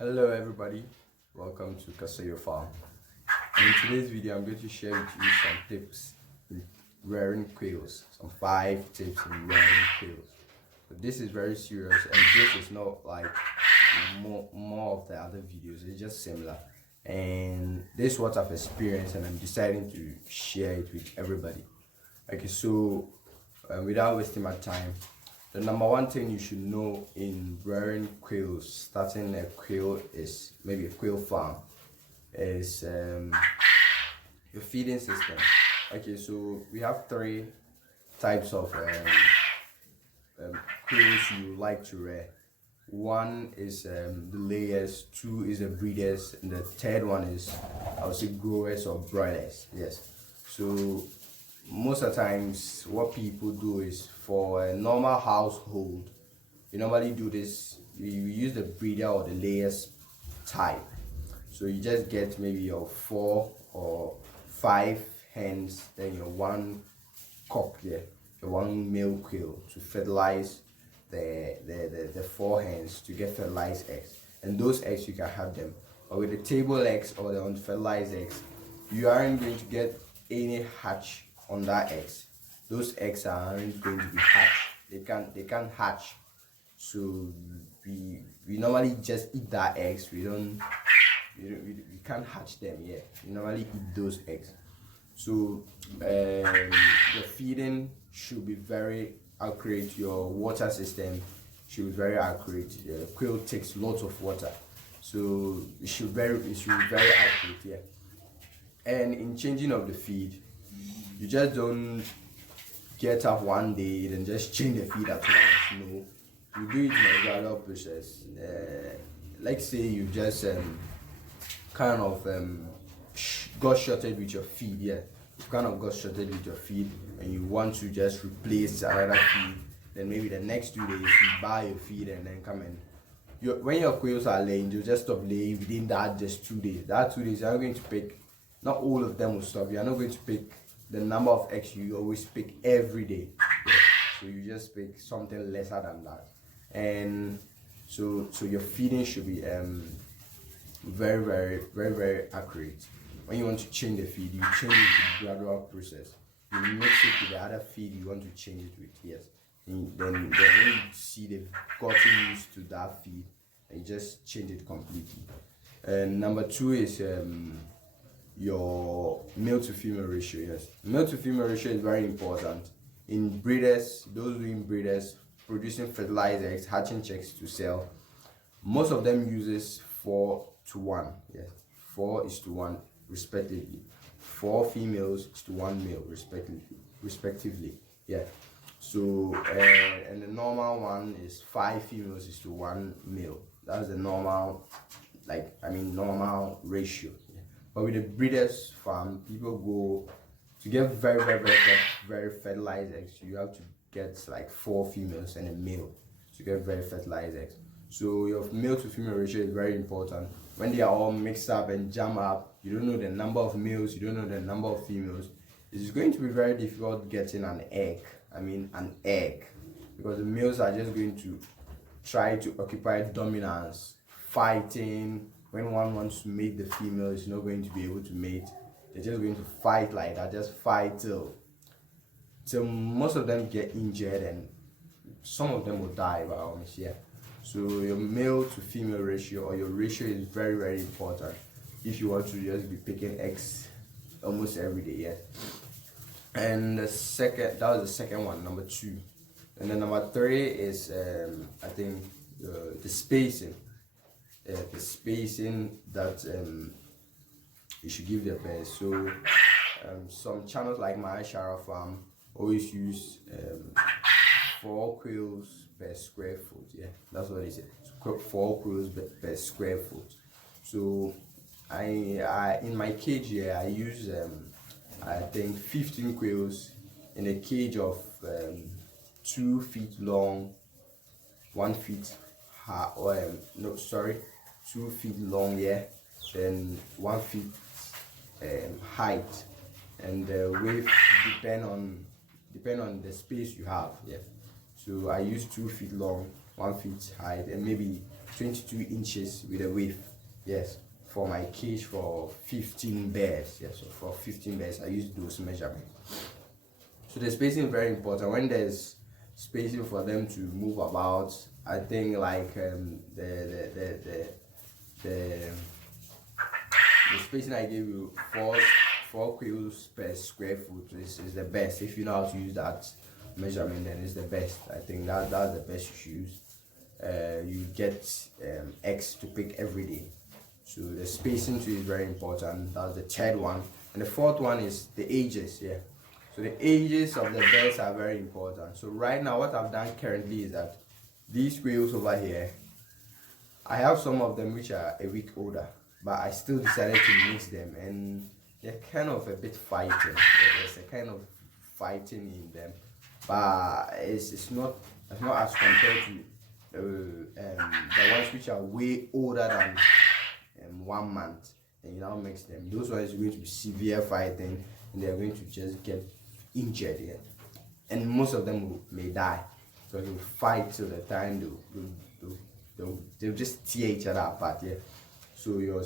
Hello everybody, welcome to Kasayofarm. In today's video, I'm going to share with you some tips in rearing quails, some 5 tips in rearing quails. But this is very serious, and this is not like more of the other videos, it's just similar. And this is what I've experienced, and I'm deciding to share it with everybody. Okay, so without wasting my time, the number one thing you should know in rearing quails, starting a quail is maybe a quail farm, is your feeding system. Okay, so we have 3 types of quails you like to rear. One is the layers, 2 is the breeders, and the third one is, I would say, growers or broilers. Yes. So most of the times what people do is, for a normal household, you normally do this, you use the breeder or the layers type. So you just get maybe your 4 or 5 hens, then your 1 cock, yeah, your 1 male quail to fertilize the 4 hens to get fertilized eggs. And those eggs you can have them, or with the table eggs or the unfertilized eggs, you aren't going to get any hatch on that eggs. Those eggs aren't going to be hatched. They can't hatch. So we normally just eat that eggs. We can't hatch them. Yeah, we normally eat those eggs. So the feeding should be very accurate. Your water system should be very accurate. Quail takes lots of water, so it should be very accurate. Yeah. And in changing of the feed, you just don't get up one day and just change the feed at once. No, you do it in a gradual process. Like say you just kind of got shorted with your feed. Yeah, you kind of got shorted with your feed, and you want to just replace another feed. Then maybe the next 2 days you buy your feed and then come in. When your quails are laying, you just stop laying within that just 2 days. That 2 days, you're going to pick. Not all of them will stop. You are not going to pick the number of eggs you always pick every day. Yeah. So you just pick something lesser than that. And so your feeding should be very accurate. When you want to change the feed, you change it in a gradual process. You mix it with the other feed you want to change it with. Yes. And then when you see they've gotten used to that feed, and you just change it completely. And number 2 is your male to female ratio. Yes, male to female ratio is very important in breeders. Those doing breeders, producing fertilized eggs, hatching chicks to sell, most of them uses 4:1. Yes, 4:1 respectively. 4 females to 1 male respectively. Yeah. So and the normal one is 5 females to 1 male. That's the normal, normal ratio. But with the breeders farm, people go to get very fertilized eggs. You have to get like 4 females and a male to get very fertilized eggs. So your male to female ratio is very important. When they are all mixed up and jam up, you don't know the number of males, you don't know the number of females. It's going to be very difficult getting an egg. An egg, because the males are just going to try to occupy dominance, fighting. When one wants to mate the female, is not going to be able to mate. They're just going to fight like that, just fight till most of them get injured, and some of them will die by almost. Yeah. So your male to female ratio, or your ratio, is very important if you want to just be picking eggs almost every day. Yeah. And that was the second one, number 2. And then number 3 is I think the spacing. The spacing that you should give the birds. So some channels like Kasayofarm always use 4 quails per square foot. Yeah, that's what they say. 4 quails per square foot. So I in my cage here, I use I think 15 quails in a cage of 2 feet long, 1 feet high, or 2 feet long, yeah, then 1 feet height, and the width depend on the space you have. Yeah, so I use 2 feet long, 1 feet height, and maybe 22 inches with a width. Yes, for my cage for 15 bears. Yes, so for 15 bears I use those measurements. So the spacing is very important. When there's spacing for them to move about, I think like the spacing I gave you, four quails per square foot is the best. If you know how to use that measurement, then it's the best. I think that's the best you should use. You get eggs to pick every day, so the spacing too is very important. That's the third one. And the fourth one is the ages. Yeah, so the ages of the birds are very important. So right now what I've done currently is that these quails over here, I have some of them which are a week older, but I still decided to mix them, and they're kind of a bit fighting. There's a kind of fighting in them, but it's not as compared to the ones which are way older than 1 month. And you now mix them. Those ones are going to be severe fighting, and they're going to just get injured. Yeah? And most of them may die, because they'll fight till the time they'll just tear each other apart. Yeah. So your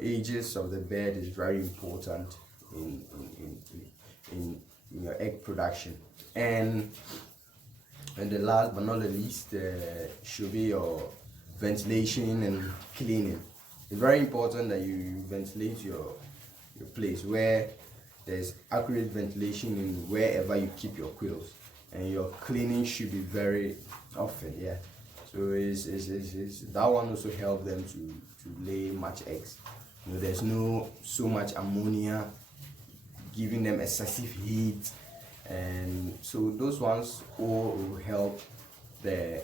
ages of the bird is very important in your egg production. And the last but not the least should be your ventilation and cleaning. It's very important that you ventilate your place, where there's accurate ventilation in wherever you keep your quails, and your cleaning should be very often. Yeah. So that one also helps them to lay much eggs. There's no so much ammonia giving them excessive heat, and so those ones all will help the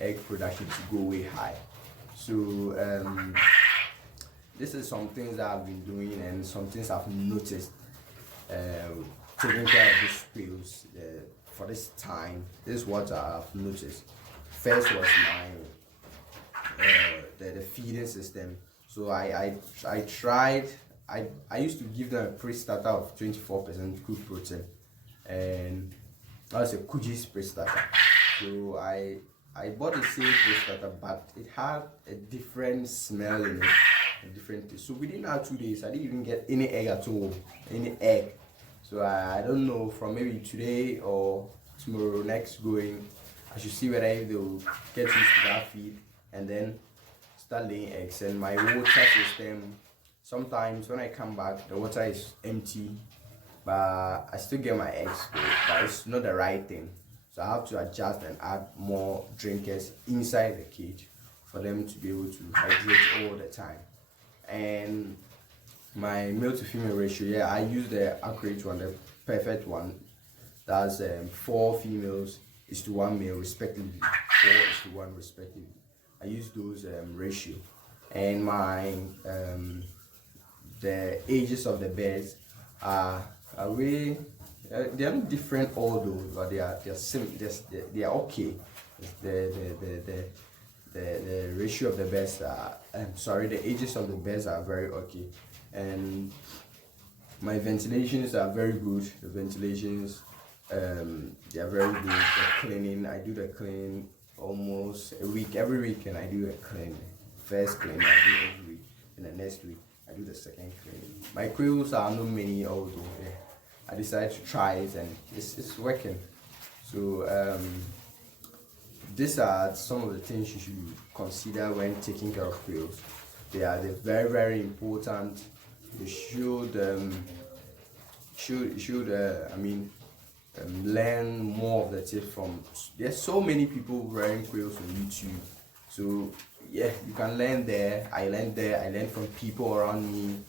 egg production to go way high. So this is some things that I've been doing, and some things I've noticed taking care of these quails for this time. This is what I've noticed. First was my the feeding system. So I tried. I used to give them a pre-starter of 24% cooked protein, and that's a Kuji's pre-starter. So I bought the same pre-starter, but it had a different smell in it, a different taste. So within that 2 days, I didn't even get any egg at all, any egg. So I don't know, from maybe today or tomorrow next going, I should see whether they will get used to that feed and then start laying eggs. And my water system, sometimes when I come back, the water is empty, but I still get my eggs, but it's not the right thing. So I have to adjust and add more drinkers inside the cage for them to be able to hydrate all the time. And my male to female ratio, yeah, I use the accurate one, the perfect one. That's 4 females is to 1 male respectively, 4 is to 1 respectively. I use those ratio. And my the ages of the birds are really they are different, all those, but they are they are okay. The ratio of the birds are the ages of the birds are very okay. And my ventilations are very good. The ventilations they are very good. The cleaning, I do the cleaning almost a week, every week, and I do a clean. First clean I do every week, and the next week I do the second cleaning. My quails are not many, although I decided to try it, and it's working. So these are some of the things you should consider when taking care of quails. They're very, very important. You should learn more of the tips from. There's so many people rearing quails on YouTube. So yeah, you can learn there. I learned there. I learned from people around me,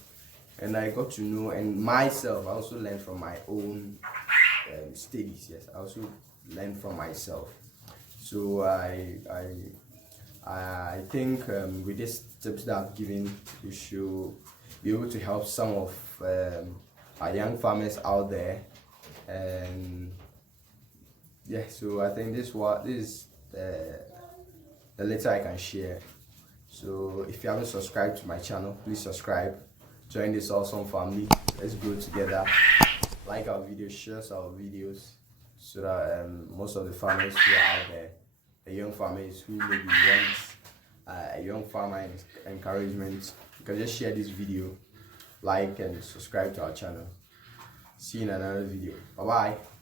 and I got to know. And myself, I also learned from my own studies. Yes, I also learned from myself. So I think with these tips that I've given, you should be able to help some of our young farmers out there. And yeah, so I think this is the little I can share. So if you haven't subscribed to my channel, please subscribe. Join this awesome family. Let's grow together. Like our videos, share our videos, so that most of the farmers who are out there young farmers who maybe want a young farmer encouragement, you can just share this video, like and subscribe to our channel. See you in another video. Bye bye.